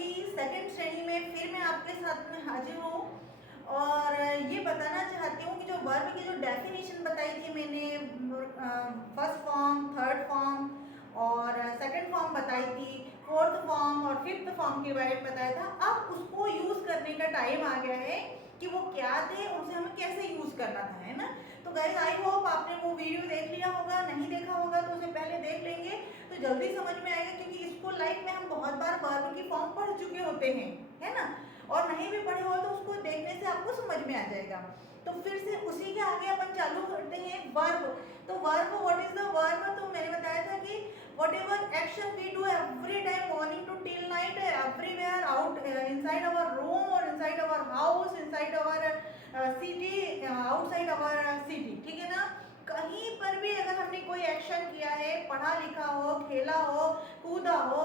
की सेकंड श्रेणी में फिर मैं आपके साथ में हाजिर हूँ और ये बताना चाहती हूँ कि जो वर्ब की जो डेफिनेशन बताई थी मैंने, फर्स्ट फॉर्म, थर्ड फॉर्म और सेकंड फॉर्म बताई थी, फोर्थ फॉर्म और फिफ्थ फॉर्म के बारे में बताया था। अब उसको यूज करने का टाइम आ गया है कि वो क्या थे और उसे हमें कैसे यूज करना था, है ना। तो गाइस आई होप आपने वो वीडियो देख लिया होगा, नहीं देखा होगा तो उसे पहले देख लेंगे तो जल्दी समझ में आएगा, क्योंकि स्कूल लाइफ में हम बहुत बार वर्ब की फॉर्म पढ़ चुके होते हैं, है ना। और नहीं भी पढ़े हो तो उसको देखने से आपको समझ में आ जाएगा। तो फिर से उसी के आगे अपन चालू करते हैं वर्ब। तो verb, what is the verb? तो मैंने बताया था कि whatever action we do every time morning to till night, everywhere out, inside our room or inside our house, inside our city, outside our city, ठीक है ना। कहीं पर भी अगर हमने कोई एक्शन किया है, पढ़ा लिखा हो, खेला हो, कूदा हो,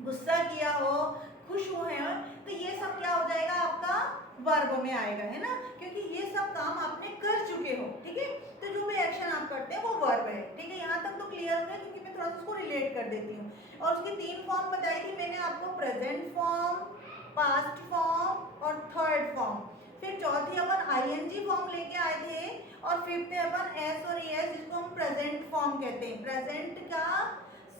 गुस्सा किया हो, खुश हुए हैं, तो ये सब क्या हो जाएगा, आपका वर्ब में आएगा, है ना, क्योंकि ये सब काम आपने कर चुके हो, ठीक है। तो जो भी एक्शन आप करते हैं वो वर्ब है, ठीक है। यहाँ तक तो क्लियर हो गया, क्योंकि मैं थोड़ा सा उसको रिलेट कर देती हूँ। और उसकी तीन फॉर्म बताई थी मैंने आपको, प्रेजेंट फॉर्म, पास्ट फॉर्म और थर्ड फॉर्म। फिर चौथी अपन आईएनजी फॉर्म लेके आए थे और फिफ्थ है अपन एस और एस, जिसको हम प्रेजेंट फॉर्म कहते हैं। प्रेजेंट का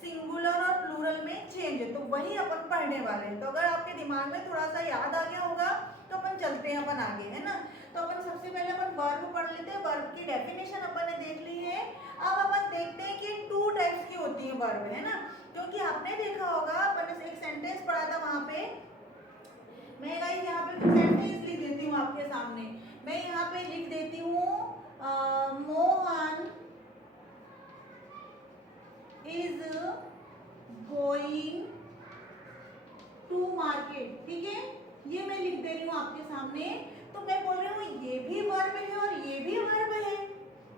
सिंगुलर और प्लूरल में चेंज है, तो वही अपन पढ़ने वाले हैं। तो अगर आपके दिमाग में थोड़ा सा याद आ गया होगा तो अपन चलते हैं अपन आगे, है ना। तो अपन सबसे पहले अपन वर्ब पढ़ लेते हैं। वर्ब की डेफिनेशन अपन ने देख ली है। अब अपन देखते हैं कि टू टाइप्स की होती है वर्ब, है ना। क्योंकि आपने देखा होगा, अपन ने एक सेंटेंस पढ़ा था वहां पे। मैं गाइस यहाँ पे सेंटेंस लिख देती हूँ आपके सामने। मैं यहाँ पे लिख देती हूँ, Mohan is going to market, ठीक है। ये मैं लिख दे रही हूँ आपके सामने। तो मैं बोल रही हूँ ये भी वर्ब है और ये भी वर्ब है,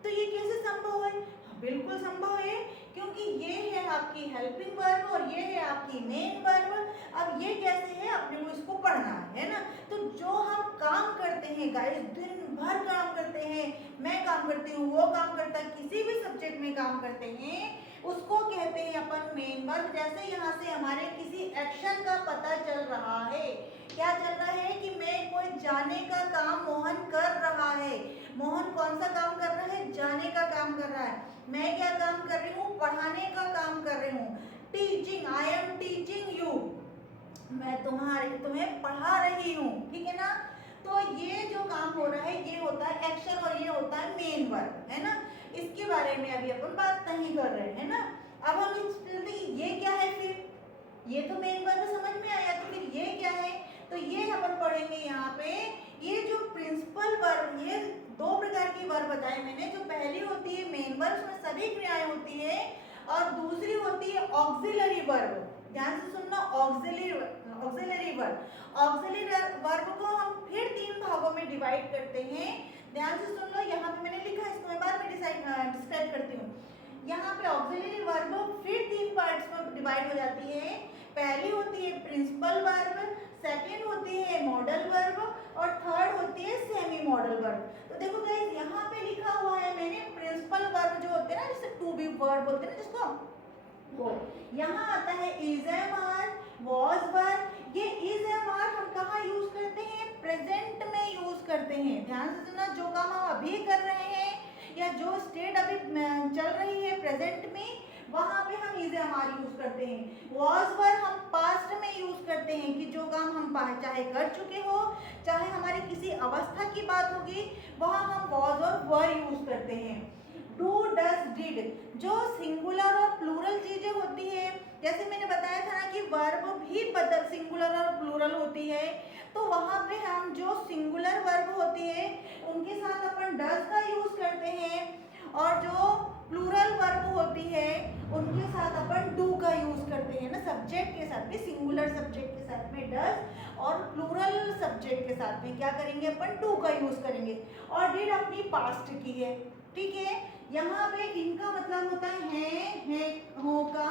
तो ये कैसे संभव है? हाँ, बिल्कुल संभव है, क्योंकि ये है आपकी हेल्पिंग वर्ब और ये है आपकी मेन वर्ब। अब ये कैसे है, अपने को इसको पढ़ना है ना। तो जो हम काम करते हैं गाइस, दिन भर काम करते हैं, मैं काम करती हूँ, वो काम करता है, किसी भी सब्जेक्ट में काम करते हैं, उसको कहते हैं अपन मेन वर्ब। जैसे यहाँ से हमारे किसी एक्शन का पता चल रहा है, क्या चल रहा है कि मैं कोई जाने का काम मोहन कर रहा है। मोहन कौन सा काम कर रहा है? जाने का काम कर रहा है। मैं क्या काम कर रही हूँ? पढ़ाने का काम कर रही हूँ। Teaching, I am teaching you, मैं तुम्हें पढ़ा रही हूँ, ठीक है ना। तो ये जो काम हो रहा है ये होता है एक्शन और ये होता है मेन वर्ब, है ना। इसके बारे में अभी अपन बात नहीं कर रहे हैं ना। अब हम ये क्या है, फिर ये तो मेन वर्ब समझ में आया, तो फिर ये क्या है? तो ये अपन पढ़ेंगे यहाँ पे। ये जो प्रिंसिपल वर्ब, ये दो प्रकार की वर्ब बताए मैंने। जो पहली होती है मेन वर्ब, उसमें सभी क्रियाएं होती है, और दूसरी होती है ऑक्सिलरी वर्ब। ध्यान से सुनना, ऑक्सिलरी वर्ब। ऑक्सिलरी वर्ब को हम फिर तीन भागों में डिवाइड करते हैं। ध्यान से सुन लो, यहाँ पे मैंने लिखा है, इसको मैं बाद में डिस्क्राइब करती हूँ। यहाँ पे ऑक्सिलरी वर्ब फिर तीन पार्ट्स में डिवाइड हो जाती है। पहली होती है प्रिंसिपल वर्ब, सेकंड होती है मॉडल वर्ब और थर्ड होती है सेमी मॉडल वर्ब। तो देखो गाइस, यहाँ पे लिखा हुआ है मैंने प्रिंसिपल वर्ब जो होते हैं ना, जिसे टू बी वर्ब बोलते हैं ना जिसको, वो यहाँ आता है is am are, was were. ये इज एम आर हम कहाँ यूज करते हैं? प्रेजेंट में यूज करते हैं। ध्यान से सुनना, जो काम हम अभी कर रहे हैं या जो स्टेट अभी चल रही है प्रेजेंट में, वहां पे हम इज एम आर यूज करते हैं। वॉज वर हम पास्ट में यूज करते हैं कि जो काम हम चाहे कर चुके हो, चाहे हमारी किसी अवस्था की बात होगी, वहां हम वॉज और वर यूज करते हैं। डू, डज, डिड, जो सिंगुलर और प्लूरल चीजें होती है, जैसे मैंने बताया था ना कि वर्ब भी बदल सिंगुलर और प्लूरल होती है, तो वहां पे हम जो सिंगुलर वर्ब होती है उनके साथ अपन डज का यूज करते हैं, और जो प्लूरल वर्ब होती है उनके साथ अपन डू का यूज करते हैं ना। सब्जेक्ट के साथ में, सिंगुलर सब्जेक्ट के साथ में डज और प्लूरल सब्जेक्ट के साथ में क्या करेंगे, अपन डू का यूज करेंगे। और डिड अपनी पास्ट की है, ठीक है। यहाँ पे इनका मतलब होता है, हो का,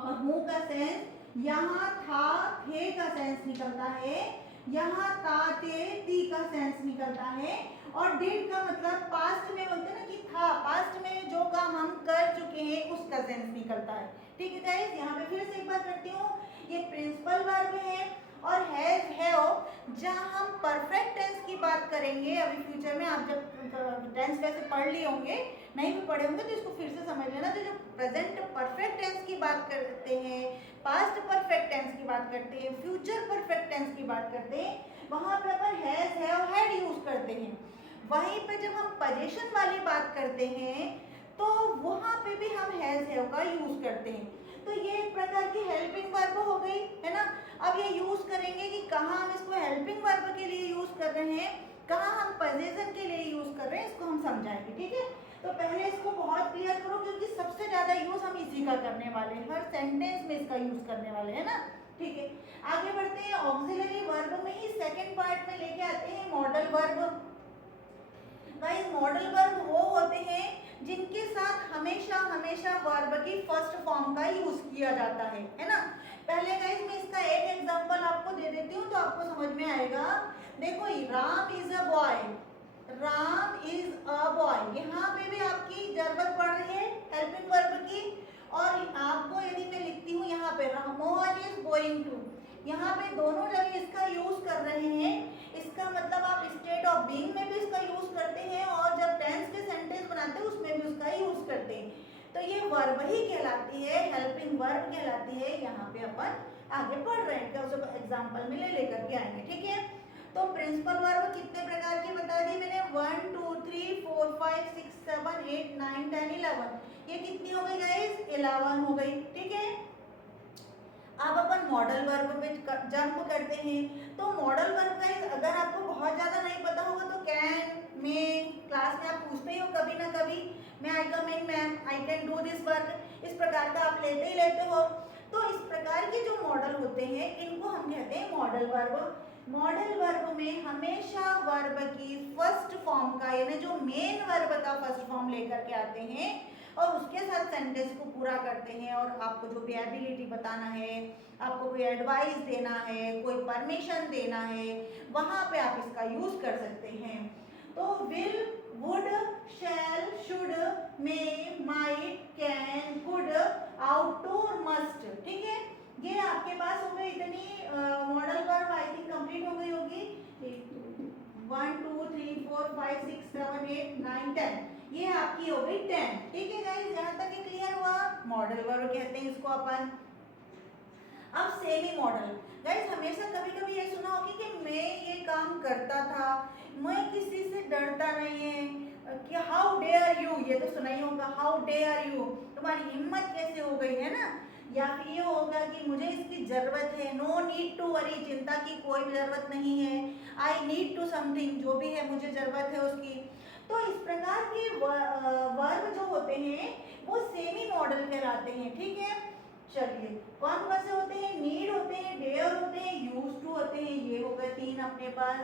और हूँ का सेंस यहाँ था, थे का सेंस निकलता है, यहाँ ता, ते, ती का सेंस निकलता है। और डिड का मतलब पास्ट में बोलते हैं ना कि था, पास्ट में जो काम हम कर चुके हैं उसका सेंस निकलता है, ठीक है गाइस। यहाँ पे फिर से एक बार करती हूँ, ये प्रिंसिपल वर्ब है। और हैज हैव जहाँ हम परफेक्ट टेंस की बात करेंगे अभी फ्यूचर में, आप जब टेंस वैसे पढ़ लिए होंगे, नहीं भी पढ़े होंगे तो इसको फिर से समझ लेना। तो जो प्रेजेंट परफेक्ट टेंस की बात करते हैं, पास्ट परफेक्ट टेंस की बात करते हैं, फ्यूचर परफेक्ट टेंस की बात करते हैं, वहाँ पे अपन हैज हैव हैड यूज करते हैं। वहीं पे जब हम पोजीशन वाली बात करते हैं तो वहाँ पे भी हम हैज हैव का यूज करते हैं। तो ये एक प्रकार की हेल्पिंग वर्ब हो गई, है ना। अब ये यूज करेंगे कि कहाँ हम इसको हेल्पिंग वर्ब के लिए यूज कर रहे हैं, कहाँ हम पोजीशन के लिए यूज कर रहे हैं, इसको हम समझाएंगे, ठीक है। तो पहले इसको बहुत क्लियर करो क्योंकि सबसे ज्यादा यूज हम इसी का करने वाले हैं, हर सेंटेंस में इसका यूज करने वाले हैं ना, ठीक है। आगे बढ़ते हैं, ऑक्सिलरी वर्ब में ही सेकेंड पार्ट में लेके आते हैं modal verb. Guys modal verb वो होते हैं जिनके साथ हमेशा हमेशा वर्ब की फर्स्ट फॉर्म का यूज किया जाता है ना। पहले गाइस मैं इसका एक एग्जांपल आपको दे देती हूँ तो आपको समझ में आएगा। देखो Ram is a boy, Ram is a boy, यहाँ पे भी आपकी जरूरत पड़ रही है हेल्पिंग वर्ब की। और आपको यदि मैं लिखती हूँ यहाँ पे मोहन इज गोइंग टू, यहाँ पे दोनों जगह इसका यूज कर रहे हैं। इसका मतलब आप स्टेट ऑफ बीइंग में भी इसका यूज करते हैं और जब टेंस के सेंटेंस बनाते हैं उसमें भी उसका यूज करते हैं। तो ये वर्ब ही कहलाती है, हेल्पिंग वर्ब कहलाती है। यहाँ पे अपन आगे पढ़ रहे हैं, क्या उसको एग्जाम्पल में ले लेकर के आएंगे, ठीक है। तो प्रिंसिपल वर्ब कितने प्रकार की बता दी मैंने, 1 2 3 4 5 6 7 8 9 10 11। ये कितनी हो गई गाइस, 11 हो गई, ठीक है। अब अपन मॉडल वर्ब पे जंप करते हैं। तो मॉडल वर्ब गाइस अगर आपको बहुत ज्यादा नहीं पता होगा तो कैन, मे, क्लास में आप पूछते ही हो कभी ना कभी, मैं I come in ma'am, I can do this work, इस प्रकार का आप लेते ही लेते हो। तो इस प्रकार के जो मॉडल होते हैं इनको हम कहते हैं मॉडल वर्ब। मॉडल वर्ब में हमेशा वर्ब की फर्स्ट फॉर्म का यानी जो मेन वर्ब का फर्स्ट फॉर्म लेकर के आते हैं और उसके साथ सेंटेंस को पूरा करते हैं। और आपको जो भी एबिलिटी बताना है, आपको कोई एडवाइस देना है, कोई परमिशन देना है, वहां पे आप इसका यूज कर सकते हैं। तो will, would, shall, should, may, might, can, could, ought to, must, ठीक है। ये आपके पास हो गई इतनी model verb, I think complete हो गई होगी। 1 2 3 4 5 6 7 8 9 10, ये आपकी हो गई 10, ठीक है गाइस। यहाँ तक ये क्लियर हुआ, मॉडल वर्ब कहते हैं इसको अपन। अब सेमी मॉडल गाइस, हमेशा कभी कभी ये सुना होगी कि मैं ये काम करता था, मैं किसी से डरता नहीं है, कि हाउ डेयर यू, ये तो सुना ही होगा, हाउ डेयर यू, तुम्हारी हिम्मत कैसे हो गई, है ना। या फिर ये होगा कि मुझे इसकी जरूरत है, नो नीड टू वरी, चिंता की कोई जरूरत नहीं है, आई नीड टू समथिंग, जो भी है मुझे जरूरत है उसकी। तो इस प्रकार के वर्ब जो होते हैं वो सेमी मॉडल कहलाते हैं, ठीक है। चलिए कौन कौन से होते हैं, नीड होते हैं, डेयर होते हैं, यूज टू होते हैं, ये हो गए 3 अपने पास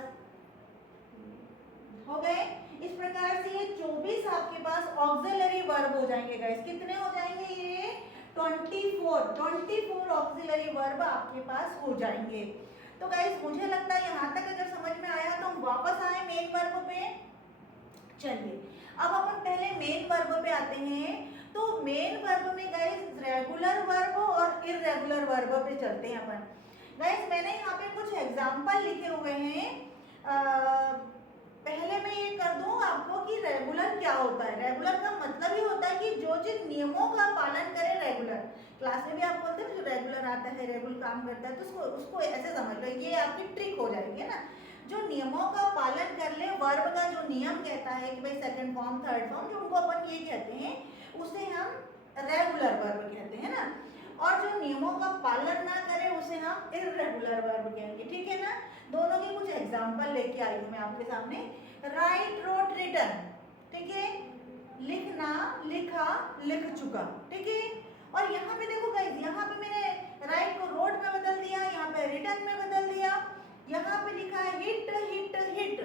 हो गए। इस प्रकार से ये 24 आपके पास ऑक्सिलरी वर्ब हो जाएंगे गाइस। कितने हो जाएंगे ये, 24 ऑक्सिलरी वर्ब आपके पास हो जाएंगे। तो गाइस मुझे लगता है यहाँ तक अगर समझ में आया तो हम वापस आए मेन वर्ब पे। चलिए अब अपन पहले मेन वर्ब पे आते हैं। तो मेन वर्ब में गाइस रेगुलर वर्ब और इररेगुलर वर्ब पे चलते हैं अपन। गाइस मैंने यहाँ पे कुछ एग्जांपल लिखे हुए हैं। पहले मैं ये कर दूं आपको कि रेगुलर क्या होता है। रेगुलर का मतलब ही होता है कि जो चीज नियमों का पालन करे रेगुलर। क्लास में भी आप बोलते हैं जो रेगुलर आता है, रेगुलर काम करता है, तो उसको ऐसे समझ लो, ये आपकी ट्रिक हो जाएगी ना। जो नियमों का पालन कर ले, वर्ब का जो नियम कहता है कि भाई सेकंड फॉर्म थर्ड फॉर्म, जो उनको अपन ये कहते हैं उसे हम रेगुलर वर्ब कहते हैं ना। और जो नियमों का पालन ना करे उसे हम इररेगुलर वर्ब कहेंगे, ठीक है ना। दोनों के कुछ एग्जांपल लेके आई हूँ मैं आपके सामने। राइट, रोट, रिटन, ठीक है। लिखना, लिखा, लिख चुका, ठीक है। और यहाँ पे देखो गाइस, यहाँ पे मैंने राइट को रोट में बदल दिया, यहाँ पे रिटन में बदल दिया। यहाँ पे लिखा है हिट, हिट, हिट,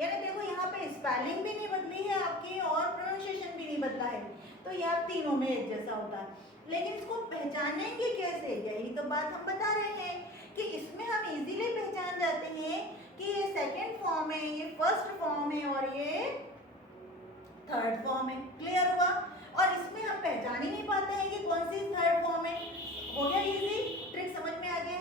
यानी देखो यहाँ पे स्पेलिंग भी नहीं बदली है आपकी और प्रोनाउंसिएशन भी नहीं बदला है। तो यह तीनों में एक जैसा होता है। लेकिन इसको पहचानेंगे कैसे, यही तो बात हम बता रहे हैं कि इसमें हम इजीली पहचान जाते हैं कि ये सेकंड फॉर्म है, ये फर्स्ट फॉर्म है और ये थर्ड फॉर्म है। क्लियर हुआ। और इसमें हम पहचान ही नहीं पाते हैं कि कौन सी थर्ड फॉर्म है। हो गया इजी, ट्रिक समझ में आ गया।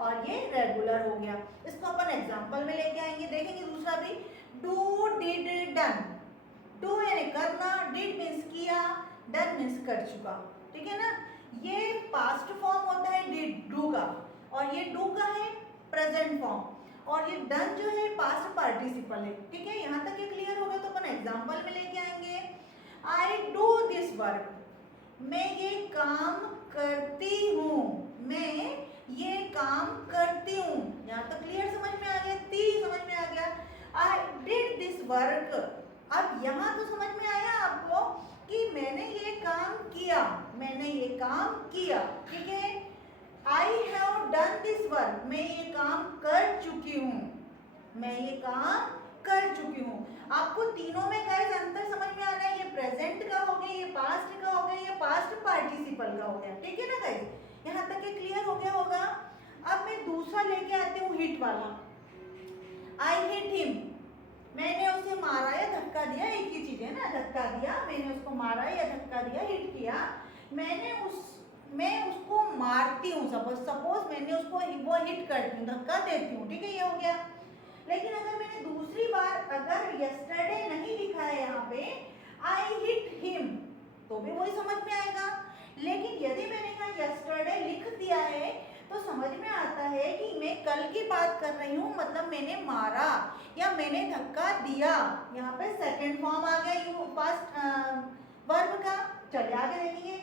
और ये रेगुलर हो गया। इसको अपन एग्जांपल में लेके आएंगे, देखेंगे दूसरा भी, डू डिड डन। डू यानी करना, डिड मीन्स किया, डन मीन्स कर चुका, ठीक है ना। ये पास्ट फॉर्म होता है डिड डू का, और ये डू का है प्रेजेंट फॉर्म, और ये डन जो है पास्ट पार्टिसिपल है, ठीक है। यहाँ तक ये क्लियर हो गया। तो अपन एग्जांपल में लेके आएंगे, आई डू दिस वर्क, मैं ये काम करती हूँ, मैं ये काम करती हूँ। यहाँ तक क्लियर समझ में आ गया, ती समझ में आ गया। आई डिड दिस वर्क, अब यहाँ तो समझ में आया आपको कि मैंने ये काम किया, मैंने ये काम किया, ठीक है। I have done this work, मैं ये काम कर चुकी हूँ, मैं ये काम कर चुकी हूँ। आपको तीनों में गाइस अंतर समझ में आ रहा है, ये प्रेजेंट का हो गया, ये पास्ट का हो गया, ये पास्ट पार्टिसिपल का हो गया, ठीक है ना गाइस। यहाँ तक ये क्लियर हो गया होगा। अब मैं दूसरा लेके आती हूँ हिट वाला। आई हिट हिम, मैंने उसे मारा या धक्का दिया, एक ही चीज है ना, धक्का दिया, मैंने उसको मारा या धक्का दिया, हिट किया। मैं उसको मारती हूँ, सपोज मैंने उसको वो हिट करती हूँ, धक्का देती हूँ, ठीक है, ये हो गया। लेकिन अगर मैंने दूसरी बार अगर यस्टरडे नहीं लिखा है यहाँ पे, आई हिट हिम, तो भी वही समझ में आएगा। लेकिन यदि मैंने यहाँ यस्टरडे लिख दिया है तो समझ में आता है कि मैं कल की बात कर रही हूँ, मतलब मैंने मारा या मैंने धक्का दिया। यहाँ पे सेकंड फॉर्म आ गया यू पास्ट वर्ब का। चलिए आगे देखेंगे,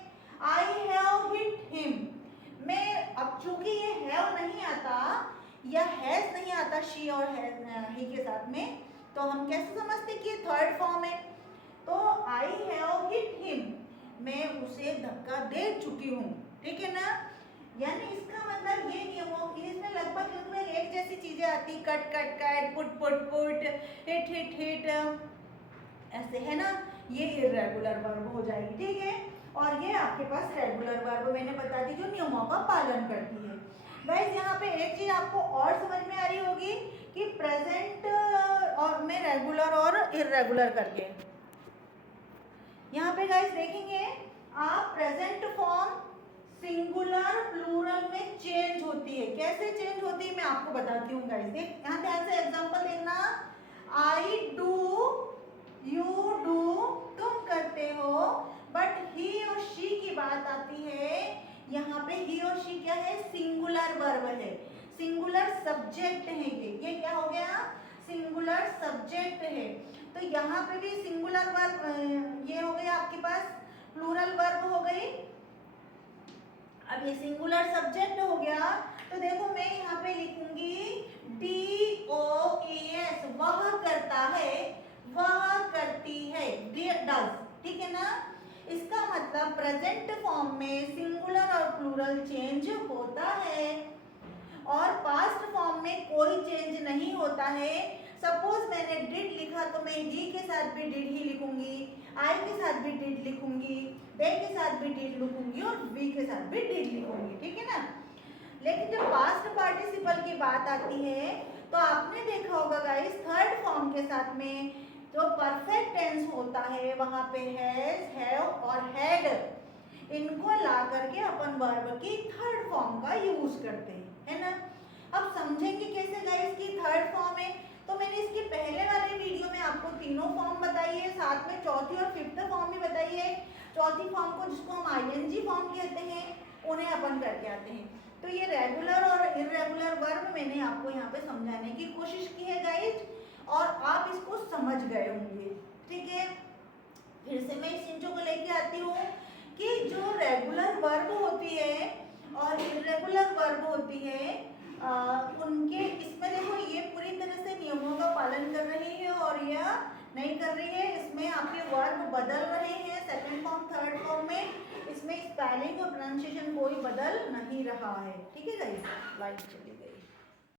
आई हैव हिट हिम, मैं अब चूंकि ये हैव नहीं आता या हैज नहीं आता शी और ही के साथ में, तो हम कैसे समझते कि ये थर्ड फॉर्म है। तो आई हैव हिट हिम, मैं उसे धक्का दे चुकी हूँ, ठीक है ना। यानी इसका मतलब ये नियमों की इसमें लगभग एक जैसी चीजें आती, cut cut cut, put put put, hit hit hit, ऐसे है ना। ये इर्रेगुलर वर्ब हो जाएगी, ठीक है। और ये आपके पास रेगुलर वर्ब मैंने बता दी जो नियमों का पालन करती है। गाइस यहाँ पे एक चीज आपको और समझ में आ रही होगी कि प्रेजेंट और में रेगुलर और इर्रेगुलर करके। यहाँ पे गाइस देखेंगे आप, प्रेजेंट फॉर्म सिंगुलर प्लूरल में चेंज होती है। कैसे चेंज होती है मैं आपको बताती हूँ गाइस। देख यहाँ ध्यान से एग्जांपल देखना, आई डू, यू डू, तुम करते हो, बट ही और शी की बात आती है। यहाँ पे ही और शी क्या है, सिंगुलर वर्ब है, सिंगुलर सब्जेक्ट है। ये क्या हो गया, सिंगुलर सब्जेक्ट है। तो यहाँ पे भी सिंगुलर वर्ब ये हो गया आपके पास, प्लूरल वर्ब हो गई। अब ये सिंगुलर सब्जेक्ट हो गया, तो देखो मैं यहाँ पे लिखूंगी DOES, वह करता है, वह करती है, डज, ठीक है ना। इसका मतलब प्रेजेंट फॉर्म में सिंगुलर और प्लूरल चेंज होता है और पास्ट फॉर्म में कोई चेंज नहीं होता है। सपोज मैंने डिड लिखा तो मैं ही के साथ भी डिड ही लिखूंगी, आई के साथ भी डिड लिखूंगी, दे के साथ भी डिड लिखूंगी और वी के साथ भी डिड लिखूंगी, ठीक है ना। लेकिन जब पास्ट पार्टिसिपल की बात आती है तो आपने देखा होगा गाइस, थर्ड फॉर्म के साथ में जो परफेक्ट टेंस होता है वहां पे हैज, हैव और हैड, इनको ला करके अपन वर्ब की थर्ड फॉर्म का यूज करते हैं, है ना। अब समझेंगे कैसे गाइस की थर्ड फॉर्म है। तो मैंने इसके पहले वाले वीडियो में आपको तीनों फॉर्म बताई है, साथ में चौथी और फिफ्थ फॉर्म भी बताई है। चौथी फॉर्म को जिसको हम ING फॉर्म कहते हैं, उन्हें अपन करके आते हैं। तो ये रेगुलर और इर्रेगुलर वर्ब मैंने आपको यहाँ पे समझाने की कोशिश की है गाइस, और आप इसको समझ गए होंगे, ठीक है। फिर से मैं इस चीजों को लेके आती हूँ कि जो रेगुलर वर्ब होती है और इर्रेगुलर वर्ब होती है, उनके इसमें देखो ये पूरी तरह से नियमों का पालन कर रही है और यह नहीं कर रही है। इसमें आपके वर्ब बदल रहे हैं सेकंड फॉर्म थर्ड फॉर्म में, इसमें स्पेलिंग और प्रोनाउंसिएशन कोई बदल नहीं रहा है, ठीक है गाइस। लाइक चलिए।